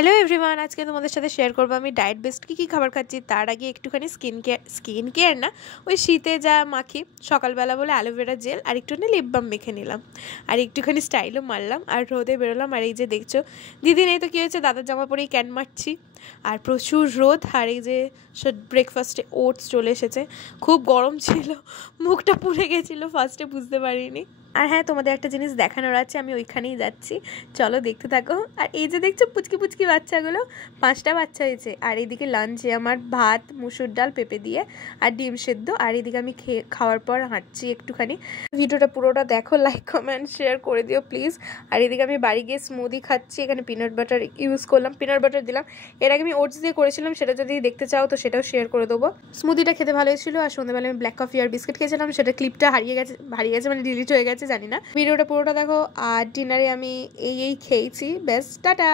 Hello everyone, আজকে তোমাদের সাথে শেয়ার করবো আমি ডায়েট বেস্ট কী খাবার খাচ্ছি। তার আগে একটুখানি স্কিন কেয়ার না, ওই শীতে যা মাখি সকালবেলা বলে অ্যালোভেরা জেল আর একটুখানি লিপ বাম মেখে নিলাম, আর একটুখানি স্টাইলও মারলাম, আর রোদে বেরোলাম। আর এই যে দেখছো দিদি নেই তো কী হয়েছে, দাদার জামা পরেই ক্যান মারছি, আর প্রচুর রোদ। আর এই যে ব্রেকফাস্টে ওটস চলে এসেছে, খুব গরম ছিল, মুখটা পুড়ে গেছিলো, ফার্স্টে বুঝতে পারিনি। আর হ্যাঁ, তোমাদের একটা জিনিস দেখানোর আছে, আমি ওইখানেই যাচ্ছি, চলো দেখতে থাকো। আর এই যে দেখছো পুচকি পুচকি বাচ্চাগুলো, 5টা বাচ্চা হয়েছে। আর এইদিকে লাঞ্চে আমার ভাত, মুসুর ডাল পেঁপে দিয়ে আর ডিম সেদ্ধ। আর এদিকে আমি খাওয়ার পর হাঁটছি একটুখানি। ভিডিওটা পুরোটা দেখো, লাইক কমেন্ট শেয়ার করে দিও প্লিজ। আর এদিকে আমি বাড়ি গিয়ে স্মুদি খাচ্ছি, এখানে পিনাট বাটার ইউজ করলাম, পিনাট বাটার দিলাম। এর আগে আমি ওটস দিয়ে করেছিলাম, সেটা যদি দেখতে চাও তো সেটাও শেয়ার করে দেবো। স্মুদিটা খেতে ভালো ছিল। আর সন্ধ্যেবেলা আমি ব্ল্যাক কফি আর বিস্কিট খেয়েছিলাম, সেটা ক্লিপটা হারিয়ে গেছে মানে ডিলিট হয়ে গেছে, জানি না। ভিডিওটা পুরোটা দেখো। আর ডিনারে আমি এই খেয়েছি। বেশ, টাটা।